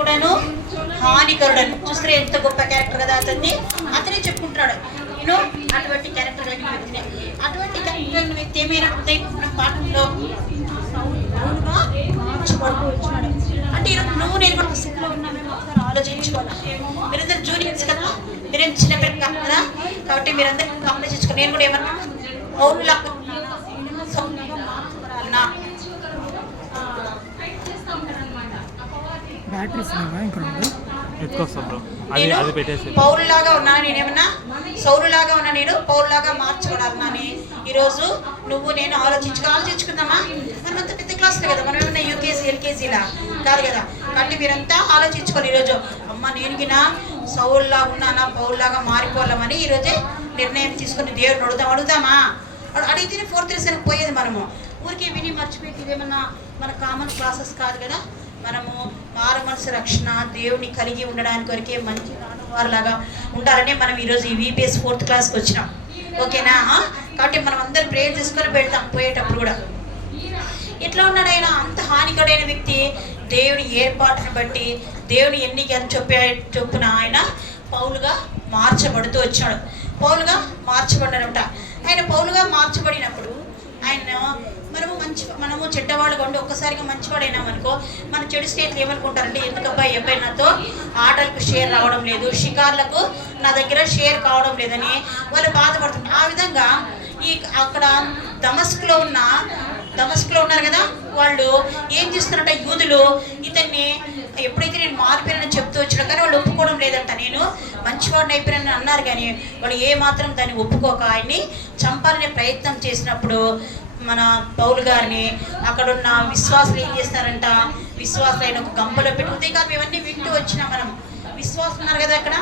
కూడాను హానికరుడని చూస్తే ఎంత గొప్ప క్యారెక్టర్ కదా అతన్ని. అతనే చెప్పుకుంటాడు నేను అటువంటి క్యారెక్టర్ కలిగిన వ్యక్తిని. అటువంటి క్యారెక్టర్ వ్యక్తి ఏమైనా మన పాఠంలో మార్చబడుతూ వచ్చినాడు. అంటే ఈరోజు నువ్వు నేను కూడా స్థితిలో ఉన్నామేమో ఒకసారి ఆలోచించుకోవాలి. మీరందరూ జూనియర్స్ కదా, మీరేం చిన్నపిల్లలు కాదు కదా, కాబట్టి మీరందరూ ఆలోచించుకోవాలి. నేను కూడా ఏమన్నా పౌరులా పౌరులాగా ఉన్నాను, నేనేమన్నా సౌరులాగా ఉన్నా, నేను పౌరులాగా మార్చబడాలని ఈరోజు నువ్వు నేను ఆలోచించుకుందామా. మనమంతా పెద్ద క్లాసులే కదా, మనం ఏమన్నా యూకేజీ ఎల్కేజీలా కాదు కదా. కాబట్టి మీరంతా ఆలోచించుకోవాలి ఈరోజు. అమ్మ నేను సౌరులా ఉన్నానా పౌరులాగా మారిపోవాలని ఈరోజే నిర్ణయం తీసుకుని దేవుడిని అడుగుదామా. అడిగితేనే 4th లెసన్కి పోయేది. మనము ఊరికే విని మర్చిపోయి ఇదేమన్నా మన కామన్ క్లాసెస్ కాదు కదా. మనము మారు మనసు రక్షణ దేవుని కలిగి ఉండడానికి వరకే మంచి వారిలాగా ఉండాలని మనం ఈరోజు ఈ VBS 4th క్లాస్కి వచ్చినాం. ఓకేనా? కాబట్టి మనం అందరం ప్రేయర్ చేసుకొని పెడతాం పోయేటప్పుడు కూడా. ఎట్లా ఉన్నాడు ఆయన? అంత హానికరమైన వ్యక్తి. దేవుని ఏర్పాటును బట్టి దేవుని ఎన్నిక చొప్పున ఆయన పౌలుగా మార్చబడుతూ వచ్చాడు. పౌలుగా మార్చబడ్డాడంట. ఆయన పౌలుగా మార్చబడినప్పుడు ఆయన మనము చెడ్డవాళ్ళుగా ఉండి ఒక్కసారిగా మంచివాడైనామనుకో, మన చెడు స్నేహితులు ఏమనుకుంటారంటే ఎందుకబ్బా ఈ అబ్బాయి నాతో ఆటలకు షేర్ రావడం లేదు, షికార్లకు నా దగ్గర షేర్ కావడం లేదని వాళ్ళు బాధపడుతుంటారు. ఆ విధంగా అక్కడ దమస్కులో ఉన్నారు కదా, వాళ్ళు ఏం చేస్తున్నారంటే యూదులు ఇతన్ని ఎప్పుడైతే నేను మారిపోయానని చెప్తూ వచ్చాడు కానీ వాళ్ళు ఒప్పుకోవడం లేదంట. నేను మంచివాడిని అయిపోయానని అన్నారు కానీ వాళ్ళు ఏమాత్రం దాన్ని ఒప్పుకోక ఆయన్ని చంపాలనే ప్రయత్నం చేసినప్పుడు మన పౌలు గారిని అక్కడున్న విశ్వాసులు ఏం చేస్తారంట, విశ్వాసులైన ఒక గంపలో పెట్టి ఉదయకాలం ఇవన్నీ వింటూ వచ్చినాం మనం. విశ్వాసం ఉన్నారు కదా అక్కడ,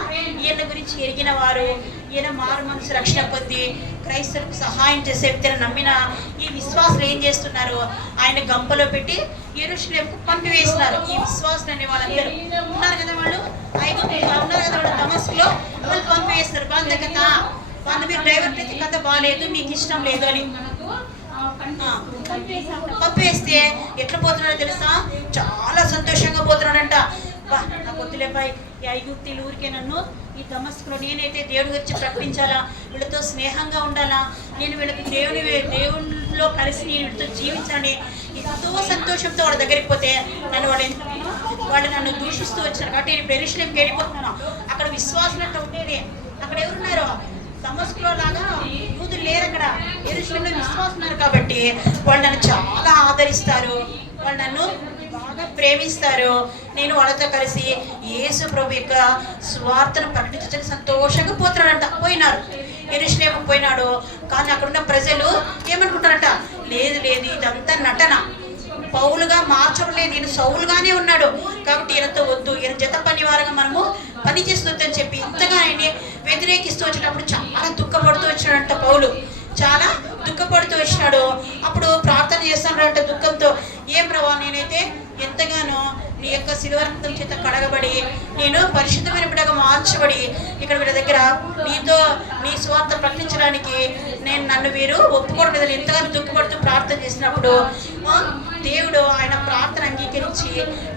ఈయన గురించి ఎరిగిన వారు, ఈయన మారు మనసు రక్షణ పొంది క్రైస్తవులకు సహాయం చేసే వ్యక్తిని నమ్మిన ఈ విశ్వాసులు ఏం చేస్తున్నారు, ఆయన గంపలో పెట్టి యెరూషలేముకు పంపివేస్తున్నారు. ఈ విశ్వాసులు అనే వాళ్ళందరూ ఉన్నారు కదా, వాళ్ళు ఉన్నారు కదా, వాళ్ళు దమస్కులో వాళ్ళు పంపివేస్తారు. వాళ్ళ కథ వాళ్ళు మీరు డ్రైవర్ ప్రతి కథ బాగాలేదు, మీకు ఇష్టం లేదు అని పంపేస్తే ఎట్లా పోతున్నాడో తెలుసా? చాలా సంతోషంగా పోతున్నాడంట. నాకు వద్దులేపాయి ఈ ఐగుప్తీయుల ఊరికే నన్ను ఈ దమస్కులో నేనైతే దేవుడి గురించి ప్రకటించాలా, వీళ్ళతో స్నేహంగా ఉండాలా, నేను వీళ్ళకి దేవునిలో కలిసి నేను వీళ్ళతో జీవించాలని ఎంతో సంతోషంతో వాళ్ళ దగ్గరికి పోతే వాళ్ళు నన్ను దూషిస్తూ వచ్చారు. కాబట్టి నేను యెరూషలేముకి వెళ్ళిపోతున్నాను. అక్కడ విశ్వాసం ఉండేది. అక్కడ ఎవరున్నారో దమస్కులో లాగా యూదులు లేరు, అక్కడ యెరూషలేములో విశ్వాసం ఉన్నారు. కాబట్టి వాళ్ళు నన్ను చాలా ఆదరిస్తారు, వాళ్ళు నన్ను బాగా ప్రేమిస్తారు. నేను వాళ్ళతో కలిసి యేసు ప్రభు యొక్క సువార్తను ప్రకటించడానికి సంతోషంగా పోయినారు. యెరూషలేముకు పోయినాడు. కానీ అక్కడున్న ప్రజలు ఏమనుకుంటారంట, లేదు ఇదంతా నటన, పౌలుగా మార్చబడలేదు, ఈయన సౌలుగానే ఉన్నాడు కాబట్టి ఈయనతో వద్దు, ఈయన జత పనివారంగా మనము పని చేస్తుందని చెప్పి ఇంతగా ఆయన్ని వ్యతిరేకిస్తూ వచ్చేటప్పుడు చాలా దుఃఖపడుతూ వచ్చినాడంట. పౌలు చాలా దుఃఖపడుతూ వచ్చినాడు. అప్పుడు ప్రార్థన చేస్తాడంట దుఃఖంతో, ఏం ప్రభా నేనైతే ఎంతగానో నీ యొక్క శిలువ రక్తం చేత కడగబడి నేను పరిశుద్ధమైన బిడ్డగా మార్చబడి ఇక్కడ వీళ్ళ దగ్గర నీ స్వార్థ ప్రకటించడానికి నన్ను వీరు ఒప్పుకోవడం లేదని ఎంతగానో దుఃఖపడుతూ ప్రార్థన చేసినప్పుడు దేవుడు ఆయన ప్రార్థన అంగీకరించి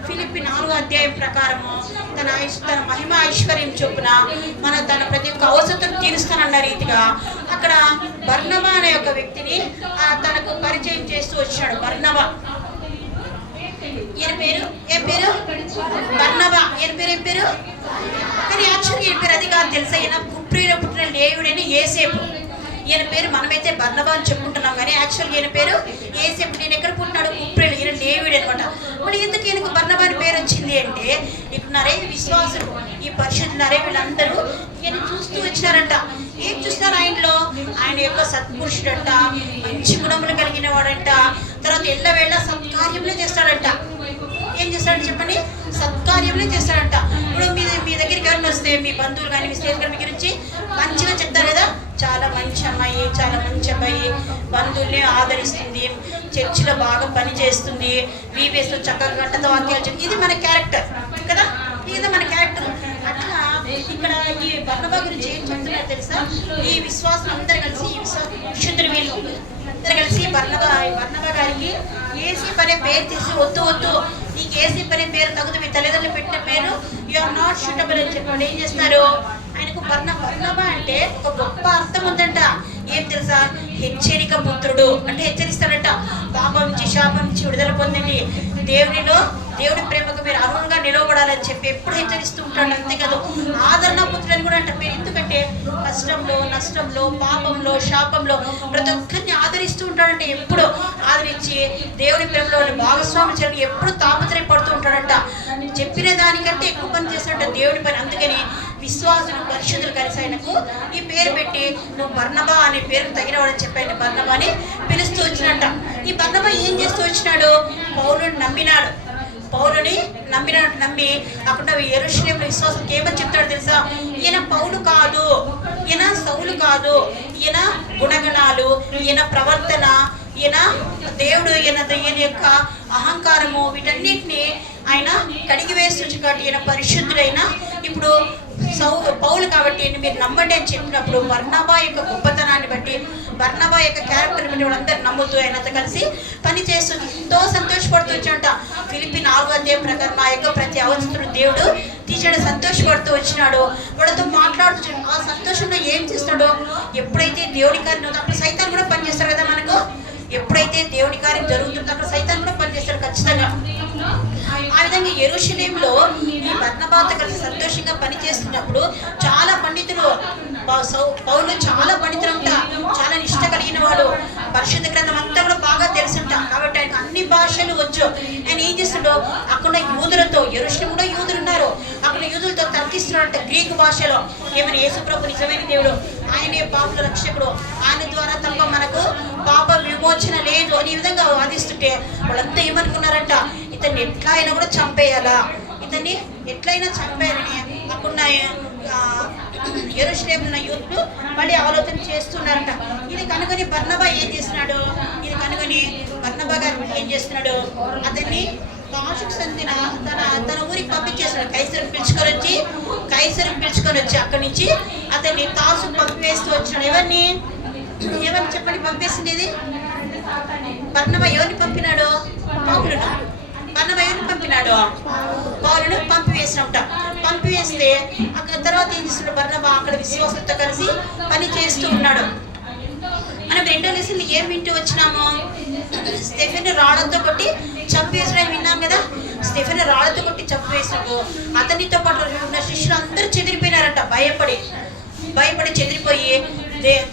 ఫిలిప్పీ 4వ అధ్యాయం ప్రకారము తన మహిమ ఐశ్వర్యం చొప్పున తన ప్రతి ఒక్క అవసరం తీరుస్తానన్న రీతిగా అక్కడ బర్నబా అనే ఒక వ్యక్తిని తనకు పరిచయం చేస్తూ వచ్చాడు. బర్నబా ఈయన పేరు ఏం పేరు? బర్నబా. ఈయన పేరు ఏం పేరు? కానీ యాక్చువల్గా ఈయన పేరు అది కాదు తెలుసా, ఈయన కుప్రీలో పుట్టిన లేవుడని యేసేపు. ఈయన పేరు మనమైతే బర్నబా అని చెప్పుకుంటున్నాం కానీ యాక్చువల్గా ఈయన పేరు యేసేపు. నేను ఎక్కడ పుట్టినాడు? కుప్రీలు. ఈయన లేవుడు అనమాట. మరి ఎందుకు ఈయనకు బర్నబా అని పేరు వచ్చింది అంటే, ఇప్పుడున్నారే విశ్వాసులు, ఈ పరిశుద్ధులారే వీళ్ళందరూ ఈయన చూస్తూ వచ్చినారంట. ఏం చూస్తున్నారు ఆయనలో? ఆయన యొక్క సత్పురుషుడంట, మంచి గుణములు కలిగిన వాడంట, తర్వాత ఎల్లవేళ సత్కార్యములే చేస్తాడంట. ఏం చేస్తాడు చెప్పండి? సత్కార్యములే చేస్తాడంట. ఇప్పుడు మీ దగ్గరికి ఎవరైనా వస్తే మీ బంధువులు కానీ మీ స్నేహితులు మీ గురించి మంచిగా చెప్తారు కదా, చాలా మంచి అమ్మాయి బంధువుల్ని ఆదరిస్తుంది, చర్చిలో బాగా పని చేస్తుంది, VBSలో చక్కగా గంటతో వాక్యాలు, ఇది మన క్యారెక్టర్ కదా, ఇది మన క్యారెక్టర్. అట్లా ఇక్కడ ఈ బర్నబా గురించి ఏం చెప్తున్నారు తెలుసా? ఈ విశ్వాసం అందరు కలిసి, ఈ విశ్వాసం వీళ్ళు అందరు కలిసి బర్నబా గారికి ఏసీ పనే పేరు తీసి వద్దు నీకు ఏసేపు అనే పేరు తగుదు, మీ తల్లిదండ్రులు పెట్టిన పేరు యు ఆర్ నాట్ సూటబుల్ అని చెప్పి ఏం చేస్తారు, ఆయనకు బర్నబా అంటే ఒక గొప్ప అర్థం ఉందంట. ఏం తెలుసా, హెచ్చరిక పుత్రుడు అంటే హెచ్చరిస్తాడంట. పాపం నుంచి శాపం నుంచి విడుదల పొందండి, దేవుడి ప్రేమకు మీరు అర్హులుగా నిలవబడాలని చెప్పి ఎప్పుడు హెచ్చరిస్తూ ఉంటాడు. అంతేకాదు ఆదరణ పుత్రుడు అని కూడా అంటారు. మీరు ఎందుకంటే కష్టంలో, నష్టంలో, పాపంలో, శాపంలో ప్రతి ఒక్కరిని ఆదరిస్తూ ఉంటాడంటే, ఎప్పుడు ఆదరించి దేవుడి ప్రేమలో భాగస్వామి చేయడానికి ఎప్పుడు తాపత్రయపడుతూ ఉంటాడంట. చెప్పిన దానికంటే ఎక్కువ పని చేస్తాడంట దేవుడి పని. అందుకని విశ్వాసులు, పరిశుద్ధులు కలిసి ఆయనకు ఈ పేరు పెట్టి నువ్వు బర్నబా అనే పేరుకు తగినవాడని చెప్పాడు. బర్నబాని పిలుస్తూ వచ్చినట్ట. ఈ బర్నబా ఏం చేస్తూ వచ్చినాడు, పౌలుని నమ్మి అక్కడ యెరూషలేములో విశ్వాసం ఏమని చెప్తాడు తెలుసా, ఈయన పౌలు కాదు, ఈయన సౌలు కాదు, ఈయన గుణగణాలు, ఈయన ప్రవర్తన, ఈయన దేవుడు, ఈయన యొక్క అహంకారము, వీటన్నిటిని ఆయన కడిగి వేస్తుంది కాబట్టి ఈయన పరిశుద్ధుడైన ఇప్పుడు పౌలు కాబట్టి మీరు నమ్మండి అని చెప్పినప్పుడు బర్నబా యొక్క గొప్పతనాన్ని బట్టి, బర్నబా యొక్క క్యారెక్టర్ బట్టి వాళ్ళందరూ నమ్ముతూ ఆయనతో కలిసి పని చేస్తూ ఎంతో సంతోషపడుతూ వచ్చాట. ఫిలిప్పీ 4వ అధ్యాయం ప్రకారం ఆ యొక్క ప్రతి అవసరం దేవుడు తీసాడు, సంతోషపడుతూ వచ్చినాడు. వాళ్ళతో మాట్లాడుతూ ఆ సంతోషంలో ఏం చేస్తాడో, ఎప్పుడైతే దేవుడి కార్యం అప్పుడు సైతాన్ కూడా పనిచేస్తాడు కదా మనకు. ఎప్పుడైతే దేవుడి కార్యం జరుగుతుందో అక్కడ సైతాన్ కూడా పనిచేస్తాడు ఖచ్చితంగా. ఆ విధంగా యెరూషలేములో ఈ బర్నబాతో కలిసి సంతోషంగా పనిచేస్తున్నప్పుడు చాలా పండితులు, పౌలు చాలా పండితులు ఉంటా, చాలా నిష్ట కలిగిన వాడు, పరిశుద్ధ గ్రంథం అంతా కూడా బాగా తెలుసుంటా కాబట్టి ఆయనకు అన్ని భాషలు వచ్చు. ఆయన ఏం చేస్తాడో అక్కడ యూదులతో, యెరూషలేము కూడా యూదులు ఉన్నారు, అక్కడ యూదులతో తర్కిస్తున్నాడంట గ్రీకు భాషలో. ఏమైనా యేసుప్రభు నిజమైన దేవుడు, ఆయనే పాపుల రక్షకుడు, ఆయన ద్వారా తప్ప మనకు పాప విమోచన లేదు అని ఈ విధంగా వాదిస్తుంటే వాళ్ళంతా ఏమనుకున్నారంట, ఇతన్ని ఎట్లయినా కూడా చంపేయాలా, ఇతన్ని ఎట్లయినా చంపేయాలని అక్కడ యెరూషలేములో ఉన్న యూత్లు మళ్ళీ ఆలోచన చేస్తున్నారంట. ఇది కనుగొని బర్నబా ఏం చేస్తున్నాడు, బర్నబా గారు ఏం చేస్తున్నాడు, అతన్ని తార్సుకు చెందిన తన ఊరికి పంపించేస్తున్నాడు. కైసరుకు పిలుచుకొని వచ్చి అక్కడి నుంచి అతన్ని తార్సుకు పంపివేస్తూ వచ్చినాడు. ఎవరిని చెప్పండి పంపేసింది? బర్నబా ఎవరిని పంపినాడు, పౌలును. బర్నబా ఎవరిని పంపినాడు, పౌలును పంపివేస్తే అక్కడ తర్వాత ఏం చేస్తున్నాడు, బర్నబా అక్కడ విశ్వాసంతో కలిసి పని చేస్తూ ఉన్నాడు. మనం 2వ లెసన్లో ఏం వింటూ వచ్చినాము, స్టెఫెను రాళ్లతో కొట్టి చంపేసడం విన్నాం కదా. స్టెఫెను రాళ్లతో కొట్టి చంపేసినప్పుడు అతనితో పాటు ఉన్న శిష్యులు అందరూ చెదిరిపోయినారంట. భయపడి చెదిరిపోయి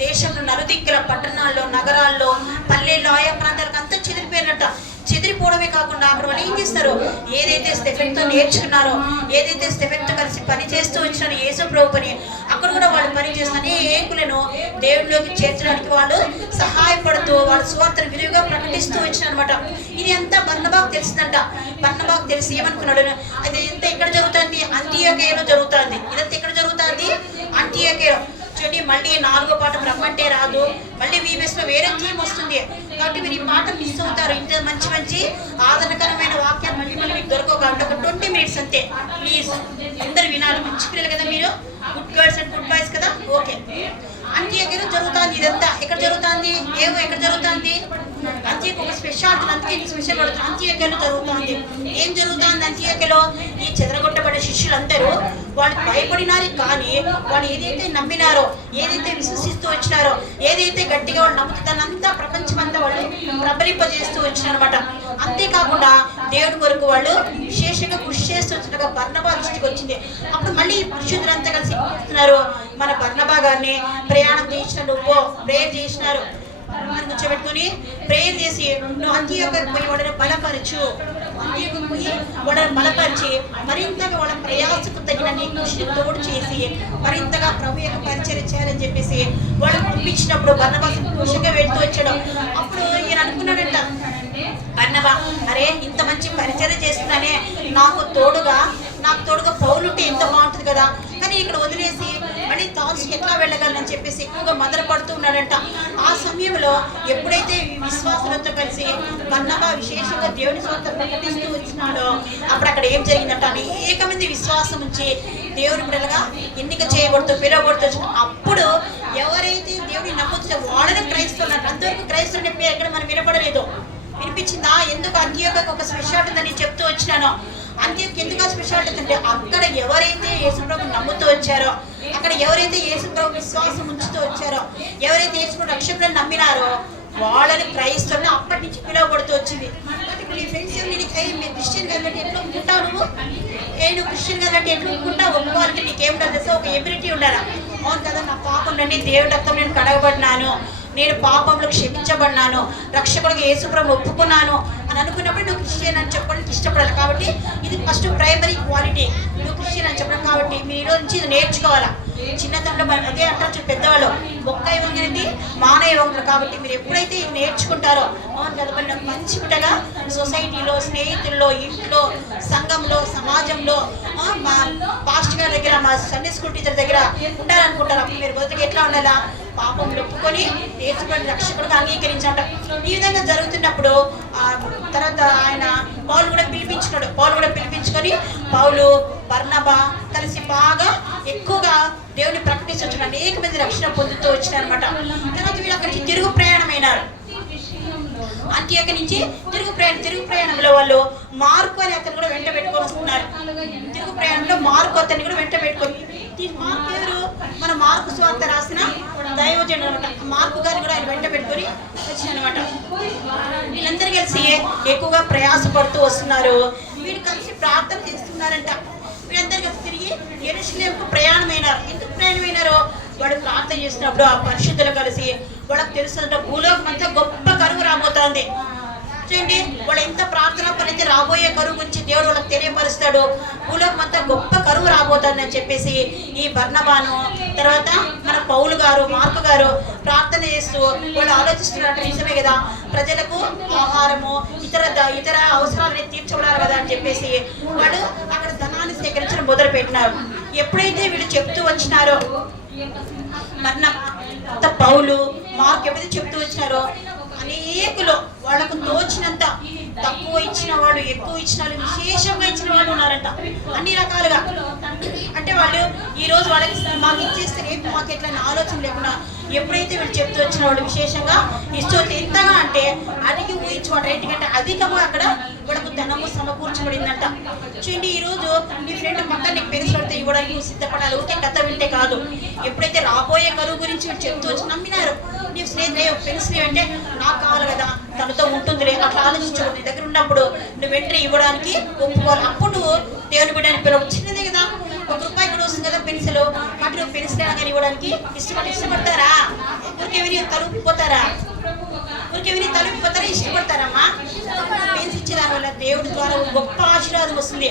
దేశంలో నలుదిక్కుల పట్టణాల్లో, నగరాల్లో, పల్లెల్లో, ఆయా ప్రాంతాలకు అంతా చెదిరిపోయినట్ట. చెదిరిపోవడమే కాకుండా అక్కడ వాళ్ళు ఏం చేస్తారు, ఏదైతే స్టెఫెన్తో నేర్చుకున్నారో, ఏదైతే స్టెఫెన్తో కలిసి పని చేస్తూ వచ్చినారో యేసు ప్రభు పని, అక్కడ కూడా వాళ్ళు పని చేస్తున్న అనేకులను దేవుడిలోకి చేర్చడానికి వాళ్ళు సహాయపడుతూ వాళ్ళ సువార్తను విరివిగా ప్రకటిస్తూ వచ్చినారనమాట. ఇది అంతా బర్నబాకు తెలిసిందంట. బర్నబాకు తెలిసి ఏమనుకున్నాడు, అది ఇంత ఎక్కడ జరుగుతుంది, అంతియోకియలో జరుగుతుంది. ఇదంతా ఎక్కడ జరుగుతుంది, అంతియోకియలో. చూడండి, మళ్ళీ 4వ పాఠం రమ్మంటే రాదు, మళ్ళీ వీబీఎస్లో వేరే థీమ్ వస్తుంది కాబట్టి మీరు ఈ పాఠం మిస్ అవుతారు. ఇంత మంచి ఆదరణకరమైన వాక్యాలు మళ్ళీ మీకు దొరకవు కాబట్టి ఒక 20 minutes అంతే. ప్లీజ్ అందరు వినాలి, మంచి పిల్లలు కదా మీరు, good girls and good boys కదా. ఓకే, అంత్యోకియలో జరుగుతుంది. ఇదంతా ఎక్కడ జరుగుతుంది, ఎక్కడ జరుగుతుంది, అంత్యోకియ ఒక స్పెషాలిటీ, అందుకే స్పెషల్ పడుతుంది. అంత్యోకియలో జరుగుతుంది. ఏం జరుగుతుంది అంత్యోకియలో, ఈ చెదరగొట్టబడే శిష్యులందరూ వాళ్ళు భయపడినారు, కానీ వాళ్ళు ఏదైతే నమ్మినారో, ఏదైతే విశ్వసిస్తూ వచ్చినారో, ఏదైతే గట్టిగా వాళ్ళు నమ్ముతుందంతా ప్రపంచమంతా వాళ్ళు ప్రబలింపజేస్తూ వచ్చినారనమాట. అంతేకాకుండా దేవుడి కొరకు వాళ్ళు విశేషంగా కృషి చేస్తూ వచ్చినట్టుగా బర్నబా దృష్టికి వచ్చింది. అప్పుడు మళ్ళీ పురుషులంతా కలిసి చెప్తున్నారు, మన బర్నబా గారిని ప్రయాణం చేసినారు, ప్రేయర్ చేసినారు, కూర్చోబెట్టుకుని ప్రేయర్ చేసి నువ్వు అంత్యోకియకు పోయి వాళ్ళని బలపరచు, అంత్యోకియకు పోయి వాళ్ళని బలపరిచి మరింతగా వాళ్ళ ప్రయాసకు తగిన నీ కృషిని తోడు చేసి మరింతగా ప్రభు యొక్క పరిచయం చేయాలని చెప్పేసి వాళ్ళు పంపించినప్పుడు బర్నబా సంతోషంగా వెళ్తూ వచ్చాడు. అప్పుడు ఈయన అనుకున్నాడంట, బర్నబా అరే ఇంత మంచి పరిచయం చేస్తున్నానే, నాకు తోడుగా పౌలు ఉంటే ఎంత బాగుంటుంది కదా, కానీ ఇక్కడ వదిలేసి మళ్ళీ తార్సుకి ఎట్లా వెళ్ళగలనని చెప్పేసి ఎక్కువగా మదనపడుతూ ఉన్నాడంట. ఆ సమయంలో ఎప్పుడైతే విశ్వాసులతో కలిసి బర్నబా విశేషంగా దేవుని స్వార్థ ప్రకటిస్తూ వచ్చినాడో అప్పుడు అక్కడ ఏం జరిగిందంట, అనేక మంది విశ్వాసం ఉంచి దేవుని బిడ్డలుగా ఎన్నిక చేయబడుతూ పిలువబడుతూ అప్పుడు ఎవరైతే దేవుడిని నమ్ముతుందో వాళ్ళని క్రైస్తవులు. అంతవరకు క్రైస్తవుని ఎక్కడ మనం వినపడలేదు. వినిపించిందా? ఎందుకు అంత్యోకి ఒక స్పెషాలిటీ ఉందని చెప్తూ వచ్చినాను. అంత్యోకి ఎందుకు స్పెషాలిటీ అంటే అక్కడ ఎవరైతే యేసుప్రభు నమ్ముతూ వచ్చారో, అక్కడ ఎవరైతే యేసుప్రభు విశ్వాసం ఉంచుతూ వచ్చారో, ఎవరైతే యేసుప్రభు రక్షకులను నమ్మినారో వాళ్ళని క్రైస్తవుని అప్పటి నుంచి పిలువబడుతూ వచ్చింది. ఇప్పుడు నీ ఫ్రెండ్స్ మీరు క్రిస్టియన్ కాబట్టి ఎట్లా ఒప్పుకుంటావు? నువ్వు నువ్వు క్రిస్టియన్ కాబట్టి ఎట్లా ఒప్పుకుంటావు? ఒప్పుకోవాలంటే నీకేమిటో తెలుసా? ఒక ఎబిలిటీ ఉండాలా. అవును కదా, నా పాపం నుండి దేవుడి రక్తం నేను కడగబడినాను, నేను పాపంలో క్షమించబడినాను, రక్షకుడికి యేసుప్రభు ఒప్పుకున్నాను అని అనుకున్నప్పుడు నువ్వు క్రిస్టియన్ అని చెప్పడానికి ఇష్టపడాలి. కాబట్టి ఇది ఫస్ట్ ప్రైమరీ క్వాలిటీ, నువ్వు క్రిస్టియన్ అని చెప్పడం. కాబట్టి మీరు ఈరోజు నుంచి ఇది నేర్చుకోవాలా. చిన్నతనంలో అదే అంటారు పెద్దవాళ్ళు, మొక్క ఇవ్వగలిగింది మాన ఇవ్వగలరు. కాబట్టి మీరు ఎప్పుడైతే ఇది నేర్చుకుంటారో అవును కదా, మరి మంచి బిడ్డగా సొసైటీలో, స్నేహితుల్లో, ఇంట్లో, సంఘంలో, సమాజంలో, మా పాస్టర్ గారి దగ్గర, మా సండే స్కూల్ టీచర్ దగ్గర ఉండాలనుకుంటారు. అప్పుడు మీరు మొదటిగా ఎట్లా ఉండాలా? పాపం ఒప్పుకొని యేసుప్రభుని రక్షకుడిగా అంగీకరించాట. ఈ విధంగా జరుగుతున్నప్పుడు తర్వాత ఆయన పౌలు కూడా పిలిపించుకొని పౌలు, బర్నబా కలిసి బాగా ఎక్కువగా దేవుని ప్రకటించవచ్చు. అనేక మంది రక్షణ పొందుతూ వచ్చినారనమాట. తర్వాత వీళ్ళు అక్కడికి తిరుగు ప్రయాణమైనారు. అంత్యోక నుంచి తిరుగు ప్రయాణంలో వాళ్ళు మార్కు అనే అతను కూడా వెంట పెట్టుకొని వస్తున్నారు. తిరుగు ప్రయాణంలో మార్కు అతన్ని కూడా వెంట పెట్టుకొని, మార్కు ఎవరు? మన మార్కు సువార్త రాసిన దైవజనుడు అనమాట. మార్కు గారిని కూడా ఆయన వెంట పెట్టుకొని వచ్చానమాట. వీళ్ళందరూ కలిసి ఎక్కువగా ప్రయాసపడుతూ వస్తున్నారు. వీళ్ళు కలిసి ప్రార్థన చేస్తున్నారంట. వీళ్ళందరూ కలిసి తిరిగి యెరూషలేముకు ప్రయాణమైనారు. ఎందుకు ప్రయాణమైనారో వాడు ప్రార్థన చేసినప్పుడు ఆ పరిశుద్ధులు కలిసి వాళ్ళకి తెలుస్తుందంట, భూలోకం అంతా గొప్ప కరువు రాబోతోంది. చూడండి, వాళ్ళు ఎంత ప్రార్థన పనితే రాబోయే కరువు గురించి దేవుడు వాళ్ళకి తెలియపరుస్తాడు. భూలోకం అంతా గొప్ప కరువు రాబోతుంది అని చెప్పేసి ఈ బర్నబాను, తర్వాత మన పౌలు గారు, మార్కు గారు ప్రార్థన చేస్తూ వాళ్ళు ఆలోచిస్తున్నట్టు నిజమే కదా, ప్రజలకు ఆహారము, ఇతర అవసరాలని తీర్చబడాలి కదా అని చెప్పేసి వాళ్ళు అక్కడ ధనాన్ని సేకరించడం మొదలు పెట్టినారు. ఎప్పుడైతే వీళ్ళు చెప్తూ వచ్చినారో, పౌలు, మార్కు ఎప్పుడైతే చెప్తూ వచ్చినారో అనేకులు వాళ్ళకు తోచినంత, తక్కువ ఇచ్చిన వాళ్ళు, ఎక్కువ ఇచ్చిన వాళ్ళు, విశేషంగా ఇచ్చిన వాళ్ళు ఉన్నారంట. అన్ని రకాలుగా అంటే వాళ్ళు ఈ రోజు వాళ్ళకి మాకు ఇచ్చేస్తే రేపు మాకు ఎట్లా ఆలోచన లేకుండా ఎప్పుడైతే వీళ్ళు చెప్తూ వచ్చిన వాళ్ళు విశేషంగా ఇస్తూ ఎంతగా అంటే అడిగి ఊహించుకోండి, రేటు కంటే అధికంగా అక్కడ వాళ్ళకు ధనము సమకూర్చబడిందంట. చూడండి, ఈ రోజు నీ ఫ్రెండ్ పక్కన నీకు పెన్సిల్ పడితే ఇవ్వడానికి సిద్ధపడాలి. ఊరికే కథ వింటే కాదు. ఎప్పుడైతే రాబోయే కరువు గురించి చెప్తూ వచ్చి నమ్మినారు, నీ స్నేహితులు పెన్సిల్ అంటే నాకు కావాలి కదా, తనతో ఉంటుందిలే అట్లా ఆలోచించు. నీ దగ్గర ఉన్నప్పుడు నువ్వు వెంటనే ఇవ్వడానికి ఒప్పుకోవాలి. అప్పుడు నువ్వు దేవుని బిడ్డని పిలవ. చిన్నదే కదా, ₹1 కూడా వస్తుంది కదా పెన్సిల్. అటు నువ్వు పెన్సిల్ కానీ ఇవ్వడానికి ఇష్టపడతారా? ఊరికేవిని తలుపుపోతారా? ఇష్టపడతారమ్మా? పెన్సిల్ ఇచ్చే దాని వల్ల దేవుడి ద్వారా గొప్ప ఆశీర్వాదం వస్తుంది.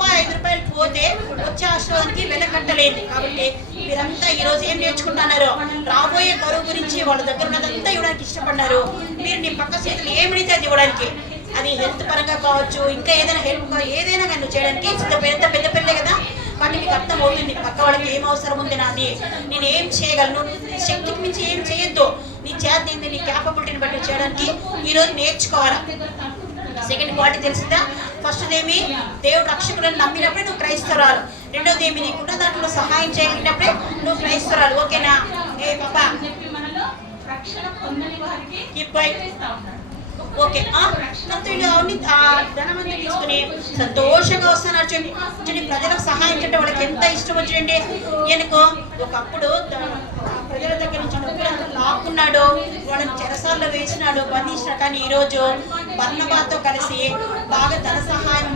₹5 పోతే వచ్చే ఆశీర్వాదానికి వెనకట్టలేదు. కాబట్టి మీరంతా ఈరోజు ఏం నేర్చుకుంటున్నారు? రాబోయే కరువు గురించి వాళ్ళ దగ్గర ఉన్నదంతా ఇవ్వడానికి ఇష్టపడ్డారు. మీరు నీ పక్క చేతులు ఏమిడితే అది ఇవ్వడానికి, అది హెల్త్ పరంగా కావచ్చు, ఇంకా ఏదైనా హెల్ప్ ఏదైనా కానీ నువ్వు చేయడానికి పెద్ద పెళ్ళే కదా. వాటి మీకు అర్థం అవుతుంది, పక్క వాళ్ళకి ఏం అవసరం ఉంది, నాది నేను ఏం చేయగలను. శక్తికి మించి ఏం చేయొద్దు. నీ చేత ఏంది, నీ క్యాపబిలిటీని బట్టి చేయడానికి ఈరోజు నేర్చుకోవాలా. సెకండ్ క్వాలిటీ తెలిసిందా? ఫస్ట్ ఏమి, దేవుడు రక్షకులను నమ్మినప్పుడే నువ్వు క్రైస్తవురాలు. రెండోది ఏమి, నీకున్న దాంట్లో సహాయం చేయగలిగినప్పుడే నువ్వు క్రైస్తవురాలు. ఓకేనా? ఏ పాపా ఓకే. ధనమంతా తీసుకుని సంతోషంగా వస్తున్నారు. చూడండి, ప్రజలకు సహాయం చేయడం వాళ్ళకి ఎంత ఇష్టం వచ్చిందండి. ఈయనకు ఒకప్పుడు ప్రజల దగ్గర నుంచి డబ్బులు లాక్కున్నాడు, వాళ్ళని చెరసాల్లో వేసినాడు, బంధించినాడు. కానీ ఈరోజు బర్నబాతో కలిసి బాగా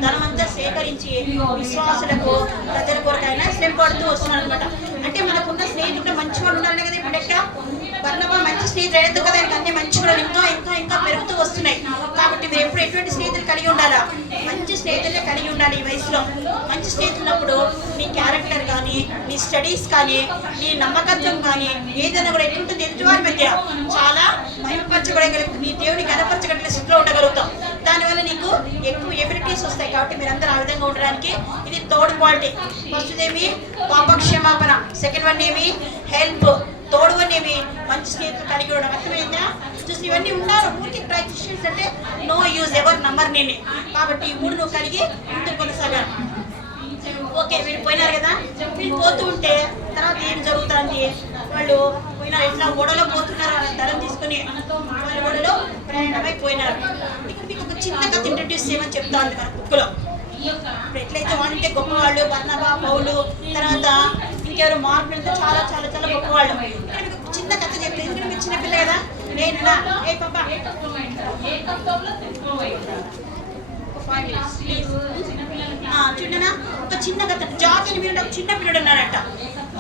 ధనమంతా సేకరించి విశ్వాసులకు, ప్రజల కొరకైనా శ్రమపడుతూ వస్తున్నాడు అనమాట. అంటే మనకున్న స్నేహితులు మంచి వాళ్ళు ఉండాలి కదా. ఇప్పుడు ఎక్కడ బర్నబా మంచి స్నేహితులు అయ్యేది కదా, అన్ని మంచి వాళ్ళు ఇంకా పెరుగుతూ వస్తున్నాయి. కాబట్టి మీరు ఎప్పుడు ఎటువంటి స్నేహితులు కలిగి ఉండాలా? మంచి స్నేహితులే కలిగి ఉండాలి. ఈ వయసులో మంచి స్నేహితున్నప్పుడు నీ క్యారెక్టర్ కానీ, నీ స్టడీస్ కానీ, నీ నమ్మకత్వం కానీ ఏదైనా కూడా ఎట్లుంటుంది, ఎదుటివారి మధ్య చాలా మహిమపరచబడగలుగుతాం, నీ దేవుని గణపరచగలిగే స్థితిలో ఉండగలుగుతాం. దానివల్ల నీకు ఎక్కువ ఎబిలిటీస్ వస్తాయి. కాబట్టి మీరందరూ ఆ విధంగా ఉండడానికి ఇది థర్డ్ క్వాలిటీ. ఫస్ట్ ఏమి పాపక్షమాపణ, సెకండ్ వన్ ఏమి హెల్ప్, థర్డ్ వన్ ఏమి మంచి స్నేహితులు కలిగి ఉండడం. అర్థమైందా? చూసి ఇవన్నీ ఉన్నారు. ఊరికి క్రైస్టియన్స్ అంటే నో యూజ్, ఎవరు నంబర్ నేను. కాబట్టి ఈ మూడు నువ్వు కలిగి ముందుకు కొనసాగాలి. ఓకే, వీళ్ళు పోయినారు కదా. వీళ్ళు పోతూ ఉంటే తర్వాత ఏం జరుగుతుంది? వాళ్ళు పోయినారు, ఎట్లా ఓడలో పోతున్నారు, వాళ్ళ ధనం తీసుకుని వాళ్ళు ఓడలో ప్రయాణమై పోయినారు. చిన్న కథ ఇంట్రడ్యూస్ చేయమని చెప్తా ఉంది మన బుక్లో. ఇప్పుడు ఎట్లయితే వాళ్ళంటే గొప్పవాళ్ళు, బర్నబా, పౌలు, తర్వాత ఇంకెవరు మార్పులంతా చాలా చాలా చాలా గొప్పవాళ్ళు. మీకు చిన్న కథ చెప్తే, ఎందుకంటే మీరు చిన్నపిల్ల కదా, నేనా ఏ పాప చూడనా ఒక చిన్న కథ. జాకి అని మీరు చిన్న పిల్లడు ఉన్నాడంట.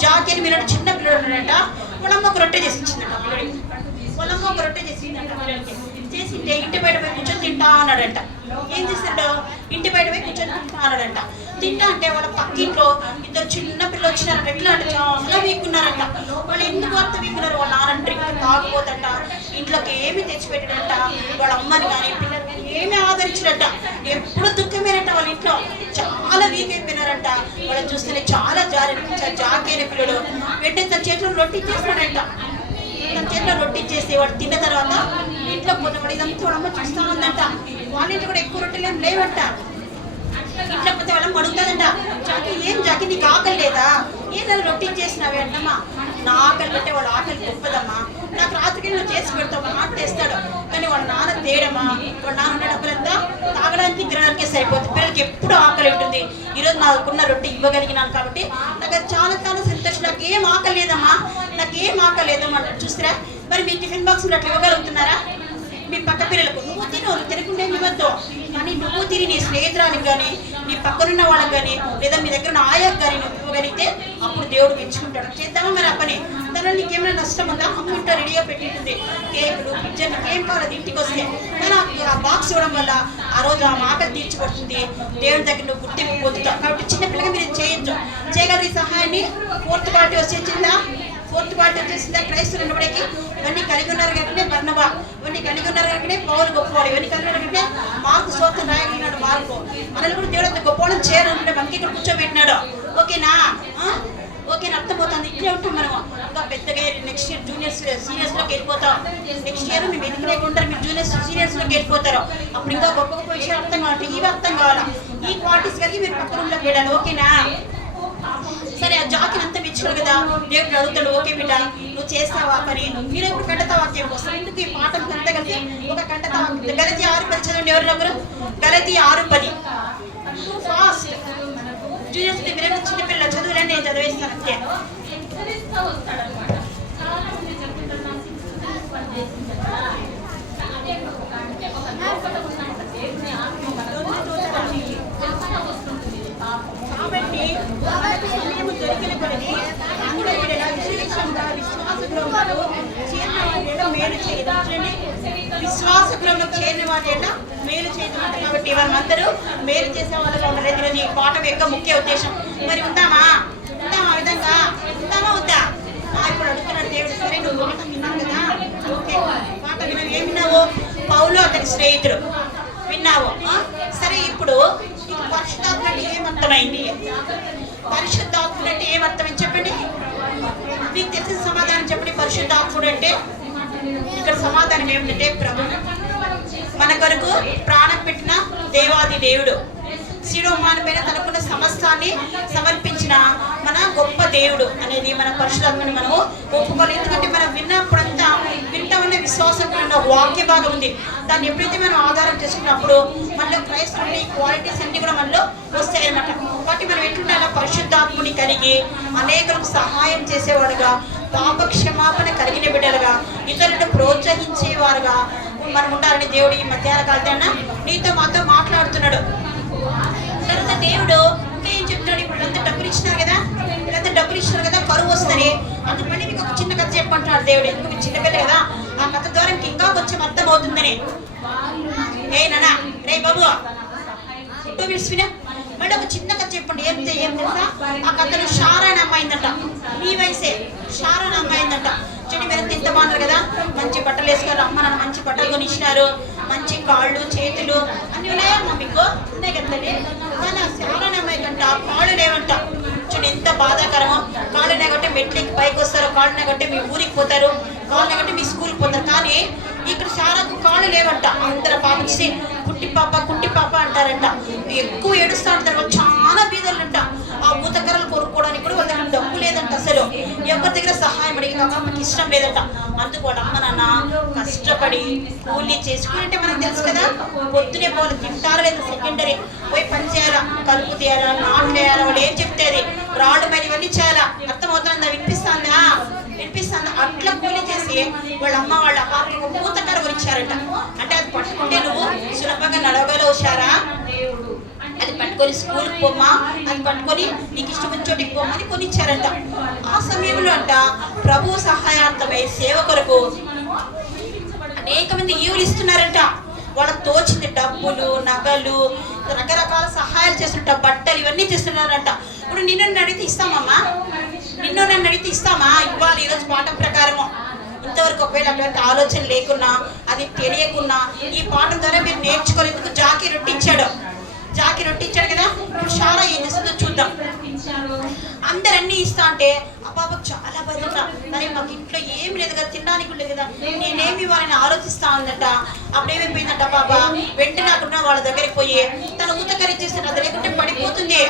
జాకి అని మీరు చిన్న పిల్లడు ఉన్నాడంట. వాళ్ళమ్మ ఒక రొట్టె చేసి ఇచ్చిందంట పిల్లడికి. వాళ్ళమ్మ ఒక రొట్టె చేసిందంట పిల్లడికి. చేసింటే ఇంటి బయట పోయి కూర్చొని తింటా అన్నాడంట. ఏం చేస్తాడు? ఇంటి బయట పోయి కూర్చొని తింటా అన్నాడంట. తింటా అంటే వాళ్ళ పక్కింట్లో ఇద్దరు చిన్న పిల్లలు వచ్చినారంట. ఎట్లా అంటే చాలా వీక్ ఉన్నారంట. వాళ్ళు ఎందుకు అంత వీక్ ఉన్నారు? వాళ్ళ నాన్న డ్రింక్ తాగిపోతంట, ఇంట్లోకి ఏమి తెచ్చిపెట్టాడంట, వాళ్ళ అమ్మని కానీ పిల్లలు కానీ ఏమి ఆదరించారంట. ఎప్పుడు దుఃఖమేనంట. వాళ్ళ ఇంట్లో చాలా వీక్ అయిపోయినారంట. వాళ్ళని చూస్తేనే చాలా జారి జాకైన పిల్లడు వెంటనే తన చేతిలో రొట్టి చేస్తాడంట. తన చేతిలో రొట్టి చేసి వాడు తిన్న తర్వాత ఇంట్లో పోతాడు. ఇదంతా వాళ్ళమ్మ చూస్తూ ఉందంట. వాళ్ళ ఇంట్లో కూడా ఎక్కువ రొట్టెలు ఏం లేవంట. ఇంట్లో పోతే వాళ్ళమ్మ అడుగుతుందంట, జాకి ఏం జాకి నీకు ఆకలి లేదా? ఏదైనా రొట్టి చేసినావే అంటమ్మా. నా ఆకలి పెట్టే వాళ్ళ ఆకలి గొప్పదమ్మా, నాకు రాత్రికి నువ్వు చేసి పెడతావు మాట తెస్తాడు. కానీ వాళ్ళ నాన్న తేడమ్మా, వాళ్ళ నాన్న ఉన్న డబ్బులంతా తాగడానికి తినడానికే సరిపోతుంది. పిల్లలకి ఎప్పుడు ఆకలి ఉంటుంది. ఈరోజు నాకున్న రొట్టె ఇవ్వగలిగినాను కాబట్టి నాకు అది చాలా చాలా సంతోషం. నాకు ఏం ఆకలి లేదమ్మా, నాకు ఏం ఆకలి లేదమ్మా అంటారు. చూస్తారా? మరి మీ టిఫిన్ బాక్స్లో అట్లా ఇవ్వగలుగుతున్నారా? మీ పక్క పిల్లలకు నువ్వు తినకుండా ఇవ్వద్దు, కానీ నువ్వు తిని నీ స్నేహితురానికి కానీ నీ పక్కనున్న వాళ్ళకి కానీ లేదా మీ దగ్గర ఉన్న ఆయాకు కానీ నువ్వు ఇవ్వగలిగితే అప్పుడు దేవుడు మెచ్చుకుంటాడు. చేద్దామా మరి ఆ పని? దానిలో నీకేమైనా నష్టం ఉందా? అమ్ముంటా రెడీగా పెట్టింటుంది కేకులు పిజ్జలు, నీకేం కావాలి ఇంటికి వస్తే. కానీ ఆ బాక్స్ ఇవ్వడం వల్ల ఆ రోజు ఆ ఆకలి తీర్చిపడుతుంది. దేవుడి దగ్గర నువ్వు గుర్తింపు పొందుతావు. కాబట్టి చిన్నపిల్లగా మీరు చేయొచ్చు. చేయగలిగే సహాయాన్ని ఫోర్త్ పార్టీ వచ్చేసిందా? ఫోర్త్ పార్టీ వచ్చేసిందా? క్రైస్తవులు ఉన్నప్పటికీ ఇవన్నీ కలిగి ఉన్నారు కనుకనే బర్నబా, ఇవన్నీ కలిగి ఉన్నారు కనుకనే పౌలు గొప్పవాడు, ఇవన్నీ కలిగి ఉన్నారు కనుకనే మార్కు స్తోత్రం రాయగలిగినాడు. మార్కు మనల్ని కూడా దేవుడు అంత గొప్పవాళ్ళని చేయాలనుకుంటే మనకి ఇక్కడ కూర్చోబెట్టినాడు. ఓకేనా? ఓకేనా? అర్థమవుతుంది. ఇట్లే ఉంటాం మనం. ఇంకా పెద్దగా నెక్స్ట్ ఇయర్ జూనియర్స్ సీనియర్స్లోకి వెళ్ళిపోతాం. నెక్స్ట్ ఇయర్ మేము ఎదుగులేకుంటారు, మీరు జూనియర్స్ సీనియర్స్లోకి వెళ్ళిపోతారు. అప్పుడు ఇంకా గొప్ప గొప్ప విషయాలు అర్థం కావాలి, ఇవి అర్థం కావాలా, ఈ క్వాలిటీస్ కలిగి మీరు పక్క రూమ్లోకి వెళ్ళాలి. ఓకేనా? సరే, ఆ జాకిని అంతా మెచ్చుకోరు కదా. దేవుడు అడుగుతాడు, ఓకే బిడ్డ నువ్వు చేస్తావా పని? మీరు ఎప్పుడు కంటతా వాక్యం వస్తాం. ఎందుకు ఈ పాఠం అంతా కలిసి ఒక కంటతా వాక్యం. గలతీ 6:10 చదవండి ఎవరినొకరు. గలతీ 6:10 ఫాస్ట్. జూనియర్స్ మీరేమో చిన్నపిల్లల చదువులని నేను చదివేస్తాను అంతే. కాబట్టి సమయం దొరికిన కొద్ది అందరూ విశేషంగా విశ్వాస గృహంలో చేరిన వారి మేలు చేయడం. విశ్వాస గృహంలో చేరిన వారి మేలు చేయడం. కాబట్టి మనమందరూ మేలు చేసే వాళ్ళగా ఉండాలి. ఈరోజు ఈ పాఠం యొక్క ముఖ్య ఉద్దేశం. మరి ఉందామా ఆ విధంగా? ఉందామా వద్దా? ఇప్పుడు అడుగుతున్నాడు దేవుడు. సరే, నువ్వు పాఠం విన్నావు కదా, ఓకే పాఠం విన్నావు. ఏం విన్నావు? పౌలు అతని స్నేహితుడు విన్నావు. సరే, ఇప్పుడు పరిశుద్ధాత్మ అంటే ఏమర్థమైంది? పరిశుద్ధాత్ముడు అంటే ఏమర్థమైంది చెప్పండి. మీకు తెలిసిన సమాధానం చెప్పండి. పరిశుద్ధాత్ముడు అంటే ఇక్కడ సమాధానం ఏమిటంటే ప్రభు, మన కొరకు ప్రాణం పెట్టిన దేవాది దేవుడు, శిరోమానమైన తనకున్న సమస్తాన్ని సమర్పించిన మన గొప్ప దేవుడు అనేది మన పరిశుద్ధాత్మని మనము ఒప్పుకోవాలి. ఎందుకంటే మనం విన్నప్పుడంతా వింటామనే విశ్వాసం వాక్య భాగం ఉంది. దాన్ని ఎప్పుడైతే మనం ఆధారం చేసుకున్నప్పుడు మనలో క్రైస్తవుని క్వాలిటీస్ అన్ని కూడా మనలో వస్తాయి అన్నమాట. కాబట్టి మనం ఎట్లుండాలో పరిశుద్ధాత్ముని కలిగి అనేకులకు సహాయం చేసేవాడుగా, పాప క్షమాపణ కలిగిన బిడ్డలుగా, ఇతరులను ప్రోత్సహించేవారుగా మనం ఉండాలని దేవుడు ఈ మధ్యాహ్న కాలదన్నా నీతో మాతో మాట్లాడుతున్నాడు. తర్వాత దేవుడు ఇంకా ఏం చెప్తున్నాడు? ఇప్పుడు వీళ్ళంతా డబ్బులు ఇచ్చినారు కదా, కరువు వస్తుంది. అందుకని మీకు ఒక చిన్న కథ చెప్పంటున్నాడు దేవుడు. ఎందుకు? మీరు చిన్నపిల్ల కదా, ఆ కథ ద్వారా మీకు ఇంకా కొంచెం అర్థం అవుతుందని. ఏ నానా రే బాబు 2 minutes వినా, మళ్ళీ ఒక చిన్న కథ చెప్పండి. ఏం తెలుసా? ఆ కథలో షారా అని అమ్మాయిందంట. మీ వయసే షారా అని అమ్మాయిందంట. చూడండి, మీరు ఎంత బాగున్నారు కదా, మంచి బట్టలు వేసుకోవాలి. అమ్మ నాన్న మంచి బట్టలు కొని ఇచ్చినారు, మంచి కాళ్ళు చేతులు అన్నీ ఉన్నాయమ్మా మీకు? ఉన్నాయి కదండి. కానీ ఆ షారా అని అమ్మాయి కంట కాళ్ళు లేవంట. చూడండి ఎంత బాధాకరమో. కాళ్ళు లేకపోతే మెట్లకి పైకి వస్తారు, కాళ్ళు లేకపోతే మీ ఊరికి పోతారు, కాళ్ళు లేకపోతే మీ స్కూల్కి పోతారు. కానీ ఇక్కడ షారాకు కాళ్ళు లేవంట. అందరూ పాప చూసి కుట్టి పాప అంటారంట. ఎక్కువ ఏడుస్తూ ఉంటారు. చాలా బీదలు అంట. ఆ ఊతకర్రలు కొనుక్కోవడానికి కూడా వాళ్ళ దగ్గర డబ్బు లేదంట. అసలు ఎవరి దగ్గర సహాయం అడిగిన ఆ పాపకి ఇష్టం లేదంట. అందుకు వాళ్ళ అమ్మ నాన్న కష్టపడి కూలీ చేసుకుంటే మనకు తెలుసు కదా, పొద్దునే పోవాలి, తింటారా లేదా సెకండరీ, పోయి పని చేయాలా, కలుపు తీయాలా, నాట్లు వేయాలా, వాళ్ళు ఏం చెప్తే అది, రాళ్ళు మరి ఇవన్నీ చేయాలా. అర్థమవుతుందా? వినిపిస్తుందా? అట్లా కూలి చేసి వాళ్ళ అమ్మ వాళ్ళ పాపకి ఒక పూతకర కొనిచ్చారట. అంటే అది పట్టుకుంటే నువ్వు సులభంగా నడవగలవు షారా, అది పట్టుకొని స్కూల్కి పోమ్మా, అది పట్టుకొని నీకు ఇష్టమైన చోటికి పోమని కొనిచ్చారంట. ఆ సమయంలో అంట ప్రభు సహాయార్థమై సేవ కొరకు అనేక మంది ఈవులు ఇస్తున్నారంట. వాళ్ళకి తోచింది డబ్బులు, నగలు, రకరకాల సహాయాలు చేస్తుంట, బట్టలు ఇవన్నీ చేస్తున్నారంట. ఇప్పుడు నిన్ను అడిగితే ఇస్తామమ్మా, నిన్ను నన్ను అడిగితే ఇస్తామా? ఇవ్వాలి. ఈరోజు పాఠం ప్రకారము ఇంతవరకు ఒకవేళ అటువంటి ఆలోచన లేకున్నా, అది తెలియకున్నా, ఈ పాఠం ద్వారా మీరు నేర్చుకోలేందుకు జాకీ రొట్టి ఇచ్చాడు కదా. ఇప్పుడు షారా ఏం చేస్తుందో చూద్దాం. అందరన్నీ ఇస్తా అంటే ఆ పాపకు చాలా భద్రత. మరి మాకు ఇంట్లో ఏమి లేదు కదా, తినడానికి లేదు కదా, నేనేమి ఇవ్వాలని ఆలోచిస్తా ఉందట. అప్పుడు ఏమైపోయిందంట పాప, వెంటనే అక్కడ వాళ్ళ దగ్గరికి పోయి తన ఉతకరిచ్చేస్తాను. అది లేకుంటే పడిపోతుంది,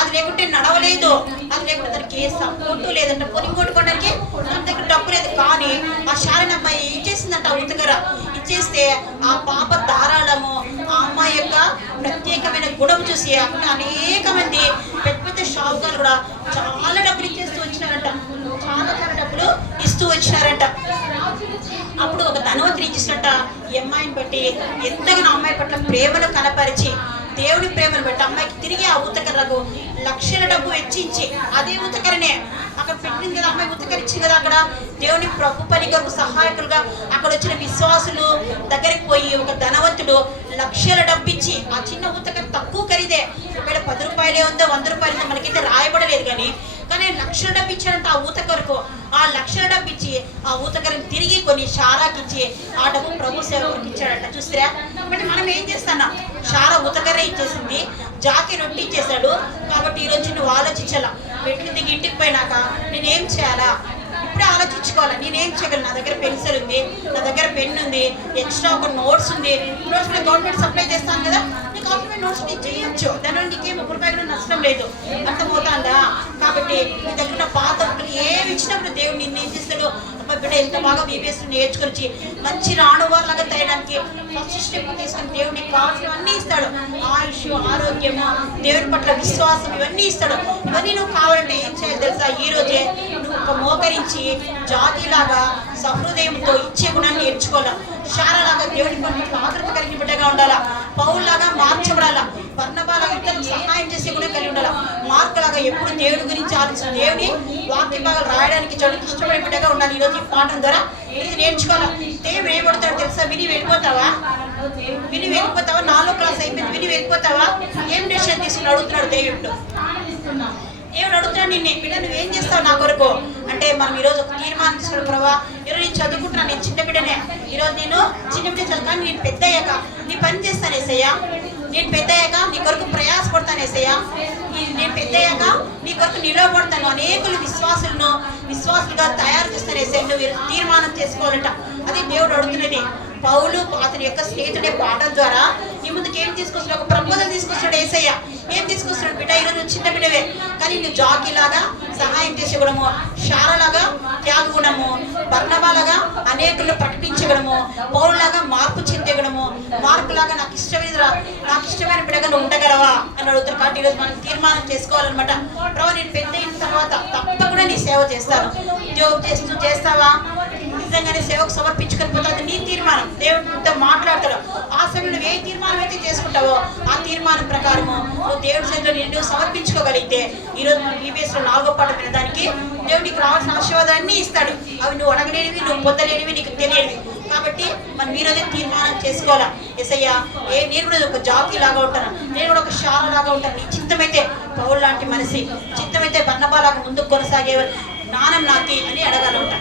అది లేకుంటే నడవలేదు, అది లేకుంటే తనకి ఏ సపోర్టు లేదంట, పొనిగొట్టుకోవడానికి తన దగ్గర డబ్బు లేదు. కానీ ఆ శారణ అమ్మాయి ఇచ్చేసిందంట ఉతకర. ఇచ్చేస్తే ఆ పాప ధారాళము, ఆ అమ్మాయి యొక్క ప్రత్యేకమైన గుణం చూసి అక్కడ అనేక మంది పెద్ద పెద్ద షాపులు కూడా చాలా డబ్బులు ఇచ్చేస్తూ వచ్చినారంట, చాలా డబ్బులు ఇస్తూ వచ్చినారంట. అప్పుడు ఒక ధనవంతుని ఇచ్చినట్ట ఈ అమ్మాయిని బట్టి ఎంతగానో అమ్మాయి పట్ల ప్రేమను కనపరిచి, దేవుని ప్రేమను బట్టి అమ్మాయికి తిరిగి ఆ ఉతకరకు లక్షల డబ్బు వెచ్చించి, అదే ఉతకరనే అక్కడ పెట్టింది కదా, అమ్మాయి ఉతకరిచ్చింది కదా. అక్కడ దేవుని ప్రభు పని కొరకు సహాయకులుగా అక్కడ వచ్చిన విశ్వాసులు దగ్గరికి పోయి ఒక ధనవంతుడు లక్షల డబ్బు ఇచ్చి, ఆ చిన్న ఉతకర తక్కువ ఖరీదే, ఒకవేళ 10 రూపాయలే ఉందో 100 రూపాయలు మనకైతే రాయబడలేదు, కానీ లక్షల డబ్బు ఇచ్చాడంట ఆ ఊతకరకు. ఆ లక్షల డబ్బు ఇచ్చి ఆ ఊతకరని తిరిగి కొన్ని షారాకి ఇచ్చి ఆ డబ్బు ప్రభు సేవకుడికి ఇచ్చాడంట. చూస్తారా? అంటే మనం ఏం చేస్తున్నాం? షారా ఊతకర్రే ఇచ్చేసింది, జాకీ రొట్టి ఇచ్చేసాడు. కాబట్టి ఈరోజు నువ్వు ఆలోచించాలా, మెట్లు దిగి ఇంటికి పోయినాక నేనేం చేయాలా, ఇప్పుడే ఆలోచించుకోవాలి. నేనేం చేయగలను? నా దగ్గర పెన్సిల్ ఉంది, నా దగ్గర పెన్ ఉంది, ఎక్స్ట్రా ఒక నోట్స్ ఉంది. నోట్స్ కూడా గవర్నమెంట్ సప్లై చేస్తాను కదా, నీకు కావాల్సిన నోట్స్ నీకు చేయొచ్చు, దానివల్ల నీకేం రూపాయలు నష్టం లేదు. అర్థమవుతుందా? కాబట్టి నీ దగ్గర పాత ఏమి ఇచ్చినప్పుడు దేవుడు నిన్ను ఏం చేస్తాడు, అబ్బాయి బిడ్డ ఎంత బాగా బీబీఎస్ నేర్చుకొచ్చి మంచి రాణువారిలాగా తేయడానికి ఫస్ట్ స్టెప్ తీసుకొని దేవుడు నీకు కావాల్సినవన్నీ ఇస్తాడు. ఆయుష్, ఆరోగ్యము, దేవుని పట్ల విశ్వాసం ఇవన్నీ ఇస్తాడు. ఇవన్నీ నువ్వు కావాలంటే ఏం చేయాలి తెలుసా? ఈ రోజే నువ్వు ఒక మోకరించి జాతిలాగా సహృదయంతో ఇచ్చే గుణాన్ని నేర్చుకోవాలా. శారలాగా దేవుని పట్ల ఆదరణ కలిగిన బిడ్డగా ఉండాలా. పౌల్లాగా మార్చబడాలా. బర్నబాలాగా ఇతరులకు సహాయం చేసే గుణం కలిగి ఉండాలా. మార్కులాగా ఎప్పుడు దేవుడి గురించి ఆలోచన, దేవుని వాక్య భాగాలు రాయడానికి చదువుకి ఇష్టపడే బిడ్డగా ఉండాలి. ఈరోజు ఈ పాఠం ద్వారా ఇది నేర్చుకోవాలా. దేవుడు ఏమడుతాడు తెలుసా? విని వెళ్ళిపోతావా? 4వ క్లాస్ అయిపోయింది, విని వెళ్ళిపోతావా? ఏం డెసిషన్ తీసుకుని అడుగుతున్నాడు దేవుడు. దేవుడు అడుగుతున్నాడు నిన్నే, బిడ్డ నువ్వేం చేస్తావు నా కొరకు అంటే, మనం ఈరోజు ఒక తీర్మానం తీసుకున్నాడు. ప్రభా, ఈరోజు నేను చదువుకుంటున్నాను, నేను చిన్న బిడ్డనే, ఈరోజు నేను చిన్న బిడ్డ చదువుతాను, నేను పెద్ద అయ్యాక నీ పని చేస్తాను ఏసయ్యా, నేను పెద్ద అయ్యాక నీ కొరకు ప్రయాసపడతాను ఏసయ్యా, నేను పెద్ద అయ్యాక నీ కొరకు నిలవబడతాను, అనేకులు విశ్వాసులుగా తయారు చేస్తాను ఏసయ్యా. నువ్వు తీర్మానం చేసుకోవాలంట. అది దేవుడు అడుగుతున్నది. పౌలు అతని యొక్క స్నేహితుడే పాఠం ద్వారా నీ ముందుకు ఏం తీసుకొస్తున్నాడు? ఒక ప్రబోధం తీసుకొస్తున్నాడు ఏసయ్య. ఏం తీసుకొస్తున్నాడు? బిడ్డ ఈరోజు చిన్న బిడ్డవే, కానీ నువ్వు జాకీలాగా సహాయం చేసే గుణము, శారలాగా త్యాగ గుణము, బర్నబాలాగా అనేకులను పట్టించే గుణము, పౌరులాగా మార్పు చెందే గుణము, మార్పులాగా నాకు ఇష్టమైన బిడ్డగా నువ్వు ఉండగలవా అని అడుగుతారు. కాబట్టి ఈరోజు మనం తీర్మానం చేసుకోవాలన్నమాట. ప్రభు, నేను పెద్ద అయిన తర్వాత తప్పకుండా నీ సేవ చేస్తాను. ఉద్యోగం చేస్తావా? నిజంగానే సేవకు సమర్పించుకొని పోతే అది నీ తీర్మానం. దేవుడితో మాట్లాడతాడు. ఆ సమయంలో ఏ తీర్మానం అయితే చేసుకుంటావో ఆ తీర్మానం ప్రకారము నువ్వు దేవుడి చేతిలో నిన్ను సమర్పించుకోగలిగితే ఈరోజు మన బీబీఎస్లో 4వ పాఠం వినడానికి దేవుడికి రావాల్సిన ఆశీర్వాదాన్ని ఇస్తాడు. అవి నువ్వు అడగలేనివి, నువ్వు పొందలేనివి, నీకు తెలియనివి. కాబట్టి మనం ఈరోజే తీర్మానం చేసుకోవాలా. ఎసయ్యా, నేను కూడా ఒక జాకీ లాగా ఉంటాను, నేను కూడా ఒక శాల లాగా ఉంటాను. నీ చిత్తమైతే పౌలు లాంటి మనిషి, చిత్తమైతే బర్నబాలాగా ముందుకు కొనసాగే జ్ఞానం నాకి అని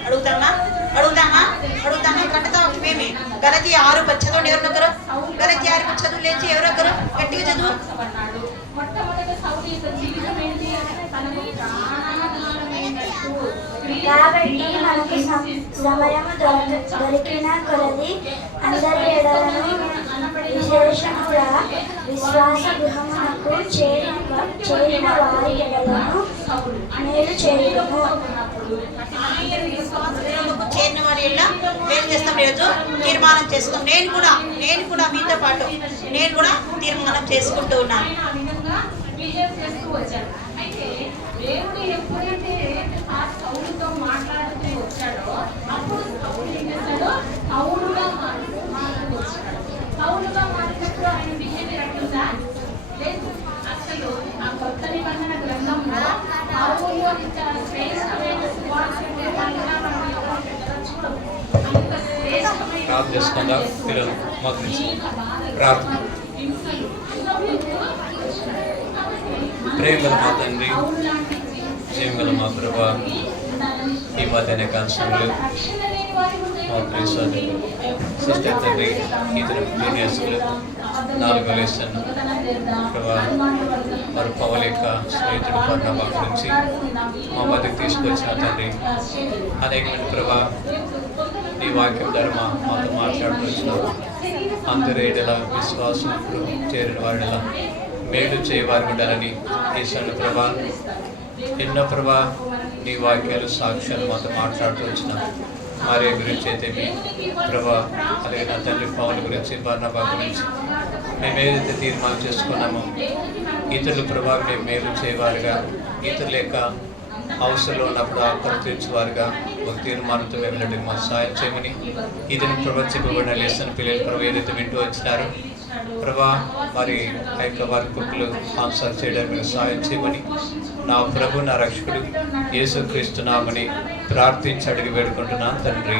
అడుగుతామా? కట్టతా మేమే. గలతీయ 6 చదవండి ఎవరినొకరు. గలతీయ 6 చదువు లేచి ఎవరొకరు గట్టిగా చదువు. కాబట్టి మనకు సమయం దొరికిన కొలది అందరి ఎడలను విశేషముగా విశ్వాస గృహమునకు చేరిన వారి ఎడలను మేలు చేయుదుము. దేవునికి చేరిన వారి ఎల్ల మేలు చేస్తాం. ఈరోజు తీర్మానం చేసుకుంటాం. నేను కూడా మీతో పాటు నేను కూడా తీర్మానం చేసుకుంటూ ఉన్నాను. అయితే దేవుడు ఎప్పుడైతే ఆ సౌలుతో మాట్లాడుతూ వచ్చాడో అప్పుడు సౌలు ఏం చేశాడో పౌలుగా మారుతూ వచ్చాడు. పౌలుగా మారినప్పుడు ఆయన బిహేవియర్ ఎట్లుందా? లేదు. అసలు ఆ కొత్త నిబంధన గ్రంథంలో పౌలు అంత శ్రేష్టమైన సువార్తనే వాళ్ళగా మనం ఎవరు పెట్టచ్చు. అంత శ్రేష్టమైన ప్రార్థన. ప్రేమల మా తండ్రి, జీవగల మా ప్రభా, ఈ మధ్యాహ్న కాలంలో మా ప్రియ సోదరులు సిస్టర్ తండ్రి, ఇతర జూనియర్స్లు 4వ లెసన్ ప్రభా మరి పౌలు యొక్క స్నేహితుడు బర్నబా గురించి మా మధ్యకు తీసుకొచ్చిన తండ్రి, అనేకమైన ప్రభా నీ వాక్యం ద్వారా మాతో మాట్లాడుతూ వచ్చినావు. అందరూ ఏడలా విశ్వాసం చేరిన వారిలా మేలు చేయవారు ఉండాలని ఈశ్వరుని ప్రభా ఎన్నో ప్రభా నీ వాక్యాలు సాక్ష్యాలు మాతో మాట్లాడుతూ వచ్చిన మరి గురించి అయితే మీ ప్రభా అలాగే నా తండ్రి పౌలు గురించి బర్నబా గురించి మేము ఏదైతే తీర్మానం చేసుకున్నామో ఇతరుల ప్రభా మేము మేలు చేయవారుగా, ఇతరుల యొక్క అవసరంలో ఉన్నప్పుడు ఆకలి తీర్చేవారుగా ఒక తీర్మానంతో మేము వెళ్ళండి. మా సహాయం చేయమని ఇతని ప్రవర్తింపబడిన లెసన్ పిల్లలు ప్రభు ఏదైతే వింటూ వచ్చినారో ప్రభా మరి ఆ యొక్క వర్కులు ఆన్సర్ చేయడానికి మీరు సహాయం చేయమని నా ప్రభు నా రక్షకుడు యేసుక్రీస్తు నామని ప్రార్థించి అడిగి వేడుకుంటున్నాను తండ్రి.